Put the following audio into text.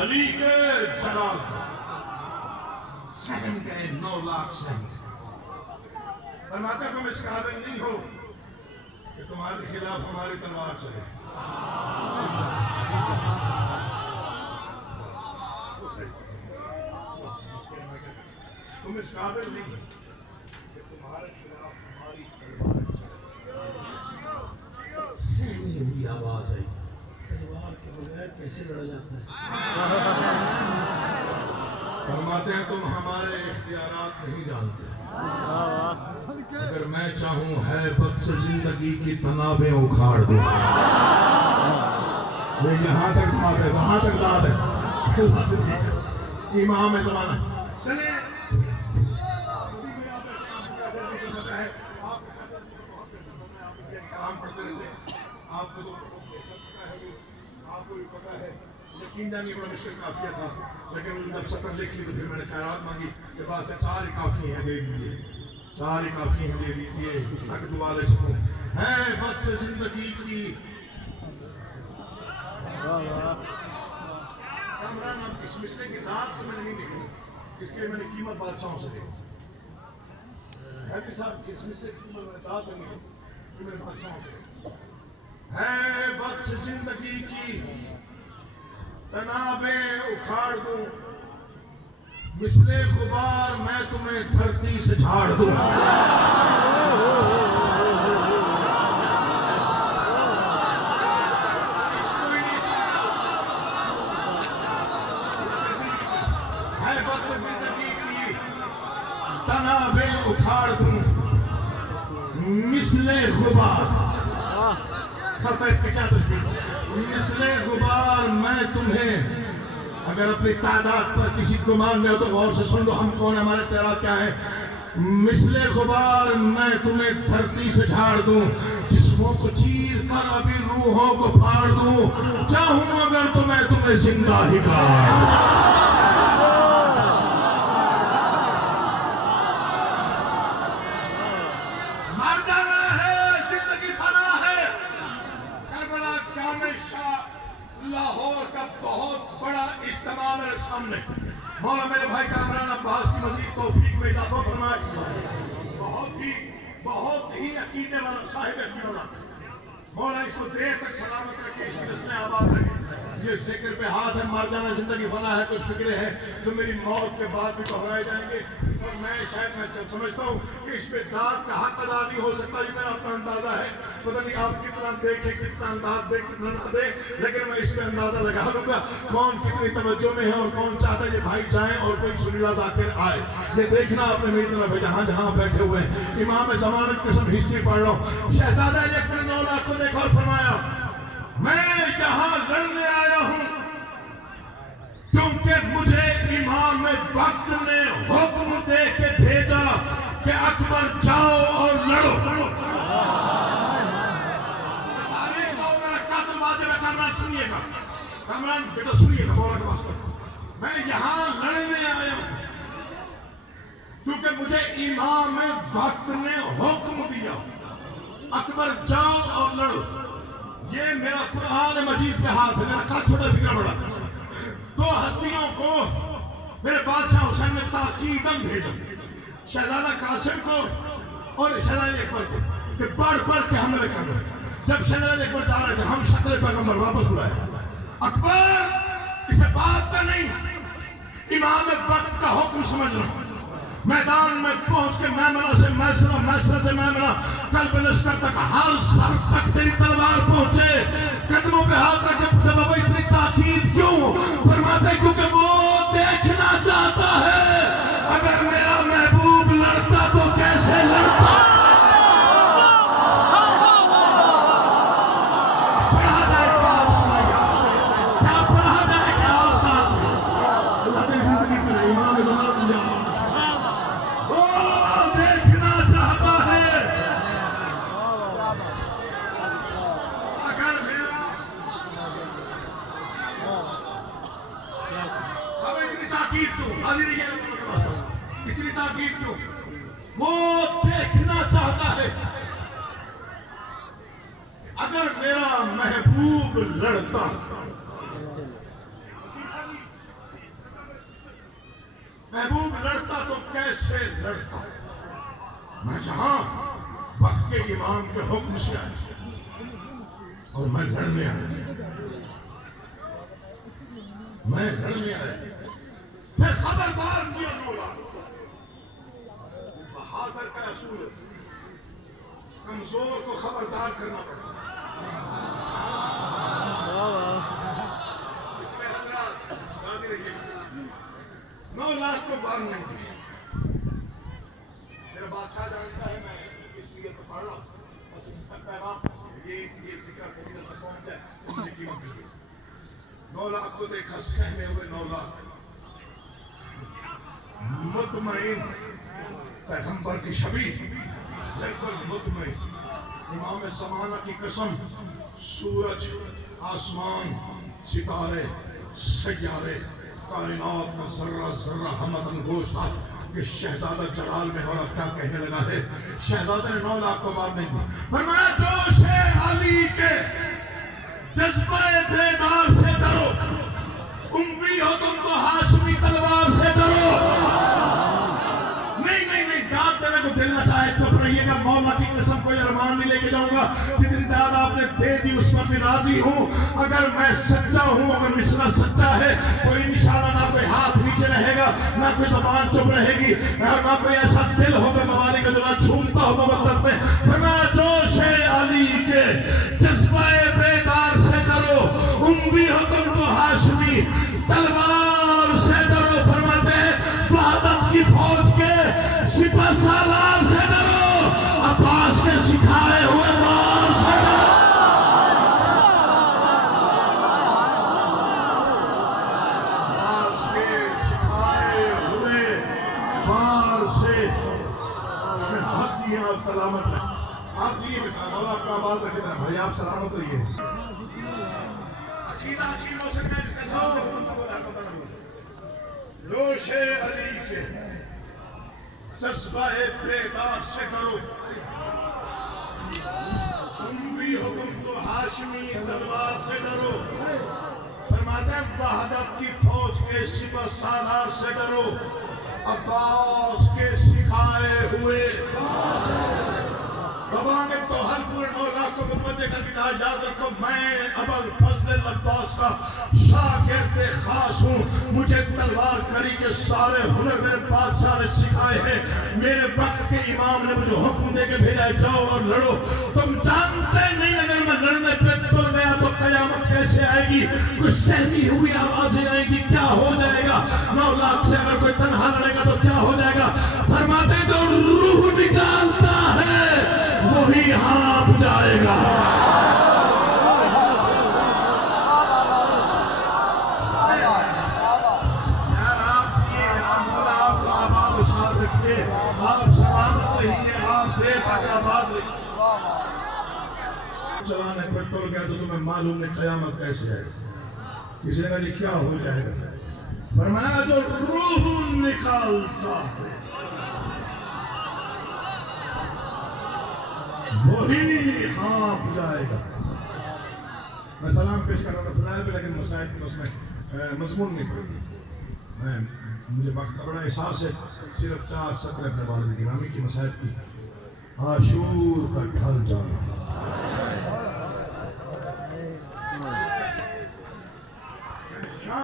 علی کے جلال سہم گئے 9 لاکھ سہم. فرماتا تم اس قابل نہیں ہو کہ تمہارے خلاف ہماری تلوار چلے. تم اس قابل نہیں کہ تمہارے خلاف ہماری تلوار چلے. سہمی ہوئی آواز آئی. تلوار کے بغیر کیسے لڑا جاتا ہے؟ فرماتے ہیں تم ہمارے اختیارات نہیں جانتے. اگر میں چاہوں ہے بد سے زندگی کی تنابیں اکھاڑ دوں. یہ یہاں تک بات ہے، وہاں تک بات ہے. امام زمانہ چلے کام پڑھتے رہتے. آپ کو تو آپ کو بھی پتا ہے یقین جانی بڑا مشکل کافیہ تھا، لیکن جب سطر لکھ لی تو پھر میں نے خیرات مانگی کہ بعد سے 4 ہی کافی ہیں دے دیجیے، 4 ہی کافی ہیں دے دیجیے تک دعا لے سکوں. ہے بد سے زندگی کی کامران. اس مصرے کی داد تو میں نے نہیں دیکھی، اس کے لیے میں نے قیمت بادشاہوں سے دیکھی. حیدی صاحب اس مصرے کی قیمت میں نے داد میں نہیں دیکھی، یہ میں نے بادشاہوں سے دیکھی. ہے بد سے زندگی کی تنابیں اکھاڑ دوں، مثل غبار میں تمہیں دھرتی سے جھاڑ دوں. ہے بد سے زندگی کی تنابیں اکھاڑ دوں، مثل غبار. اس کا کیا تشبیہ؟ مثل غبار میں تمہیں. اگر اپنی تعداد پر کسی کو مان رہے ہو تو غور سے سن لو ہم کون، ہمارے اختیارات کیا ہیں. مثل غبار میں تمہیں دھرتی سے جھاڑ دوں، جسموں کو چیر کر ابھی روحوں کو پھاڑ دوں. چاہوں اگر تو میں تمہیں زندہ ہی گاڑ. لاہور کا بہت بڑا اجتماع میرے سامنے. مولا میرے بھائی کامران عباس کی مزید توفیق میں اضافہ فرمائے. بہت ہی عقیدے والا صاحب عقیدہ والا. مولا اس کو دیر تک سلامت رکھے، اس کی نسلیں آباد رکھے. یہ ذکر پہ ہاتھ ہے، مر جانا زندگی فنا ہے، کچھ فکرے ہیں جو میری موت کے بعد بھی دہرائے جائیں گے. اور میں سمجھتا ہوں کہ اس پہ داد کا حق ادا نہیں ہو سکتا. یہ میرا اپنا اندازہ ہے، پتہ نہیں آپ کتنا دیکھیں، کتنا انداز دے، کتنا نہ دے، لیکن میں اس پہ اندازہ لگا لوں گا کون کتنی توجہ میں ہے اور کون چاہتا ہے یہ بھائی جائیں اور کوئی سنیلا ذاکر آئے. یہ دیکھنا آپ نے میری طرف ہے جہاں جہاں بیٹھے ہوئے ہیں. امام زمانہ کی قسم ہسٹری پڑھ رہا ہوں. شہزادہ اکبر 9 لاکھ کو دیکھا اور فرمایا میں یہاں لڑنے آیا ہوں کیونکہ مجھے امام وقت نے حکم دے کے بھیجا کہ اکبر جاؤ اور لڑو. تاریخ لاؤ، میرا قاتل واجب ہے. کامران سنیے گا، کامران بیٹا سنیے گا، مولا کا واسطہ. میں یہاں لڑنے آیا ہوں کیونکہ مجھے امام وقت نے حکم دیا اکبر جاؤ اور لڑو. یہ میرا قرآن مجید پہ ہاتھ ہے، میرا قد چھوٹا فکر بڑا. 2 ہستیوں کو میرے بادشاہ حسین نے تاکیداً بھیجا، شہزادہ قاسم کو اور شہزادہ اکبر کو، کہ بڑھ کے حملے کرنا. جب شہزادہ اکبر جا رہے تھے ہم شکل پیغمبر واپس بلائے. اکبر اسے بات کا نہیں، امام وقت کا حکم سمجھنا. میدان میں پہنچ کے میمنہ سے میسرہ، میسرہ سے میمنہ، قلب لشکر تک ہر سر تک تیری تلوار پہنچے. قدموں پہ ہاتھ رکھے پوچھا بابا اتنی تاکید کیوں؟ فرماتے کیونکہ وہ دیکھنا چاہتا ہے اگر میرا محبوب لڑتا تو کیسے لڑتا. اتنی تاکید کیوں؟ وہ دیکھنا چاہتا ہے اگر میرا محبوب لڑتا محبوب لڑتا تو کیسے لڑتا، میں جہاں وقت کے امام کے حکم سے آیا اور میں لڑنے آیا، میں لڑنے آیا، پھر خبردار کیا مولا، بہادر کا اصول ہے، کمزور کو خبردار کرنا پڑتا ہے۔ اس میں حضرات یاد رہیے 9 لاکھ کو بار نہیں دی، میرا بادشاہ جانتا ہے میں اس لیے تو پڑھ رہا ہوں، بس پیغام یہ فکر فضیلت قوم ہے، اس کی قیمت نہیں ہے۔ 9 لاکھ کو دیکھا سہمے ہوئے 9 لاکھ، مطمئن پیغمبر کی شبیہ، بالکل مطمئن، امام زمانہ کی قسم، سورج، آسمان، ستارے، سیارے، کائنات کا ذرہ ذرہ ہمدن گوشت تھا کہ شہزادہ جلال میں اور اب کیا کہنے لگا ہے۔ شہزادہ نے 9 لاکھ کو بار نہیں دی، فرمایا جوش علی کے جذبہ بیدار سے ڈرو، اموی ہو تم تو ہاشمی تلوار سے ڈرو۔ نہیں داد دینے کو دل نہ چاہے چپ رہیے گا، مولا کی قسم کوئی ارمان نہیں لے کے جاؤں گا، جتنی داد آپ نے دے دی اس پر بھی راضی ہوں، اگر میں سچا ہوں، اگر مصرع سچا ہے، کوئی نشانہ نہ کوئی ہاتھ نیچے رہے گا، نہ کوئی زبان چپ رہے گی، نہ کوئی ایسا دل ہوگا موالی کا جو نہ چھومتا ہو مبتت میں۔ فرمایا جوش علی کے جذبہ بیدار سے ڈرو، اموی ہو تم تو ہاشمی تلوار سے ڈرو۔ فرماتے ہیں وحدت کی فوج کے سپہ سالار سے ڈرو، عباس کے سکھائے ہوئے بار سے ڈرو۔ عباس کے سکھائے ہوئے بار سے، آپ جی آپ سلامت رہیں، آپ جی مولا آپ کا آباد رکھے ہیں بھائی، آپ سلامت رہیے۔ عقیدہ عقید ہو سکتا ہے جس کا ساتھ جوش علی کے جذبہ بیدار سے ڈرو، اموی ہو تم تو ہاشمی تلوار سے ڈرو۔ فرماتا ہے وحدت کی فوج کے سپہ سالار سے ڈرو، عباس کے سکھائے ہوئے۔ بابا نے تو ہر پورے 9 لاکھ کو متوجہ کر کے کہا یاد رکھو میں ابوالفضل العباس کا شاگرد خاص ہوں، مجھے تلوار کری کے سارے ہنر میرے بادشاہ نے سکھائے ہیں، میرے وقت کے امام نے مجھے حکم دے کے بھیجا ہے جاؤ اور لڑو۔ تم جانتے نہیں اگر میں لڑنے پہ تل گیا تو قیامت کیسے آئے گی، کچھ سہمی ہوئی آوازیں آئیں گی، کیا ہو جائے گا، 9 لاکھ سے اگر کوئی تنہا لڑے گا تو کیا ہو جائے گا۔ فرماتے جو روح نکالتا ہے وہی ہانپ جائے گا۔ یار آپ جیئے، آپ مولا آپ کا آباد و شاد رکھیے، آپ سلامت رہیے، آپ دیر تک آباد رہیے۔ چلانے پر ٹر گیا تو تمہیں معلوم نہیں قیامت کیسے آئے گا، کسی نے کہا جی کیا ہو جائے گا، فرمایا جو روح نکالتا ہے وہی ہانپ جائے گا۔ میں سلام پیش کر رہا تھا فضائل پہ، لیکن مسائل میں اس میں مضمون نہیں پڑی، مجھے وقت کا بڑا احساس ہے، صرف 4 سطر اپنے والد گرامی کی مسائل کی۔ عاشور کا ڈھل جانا،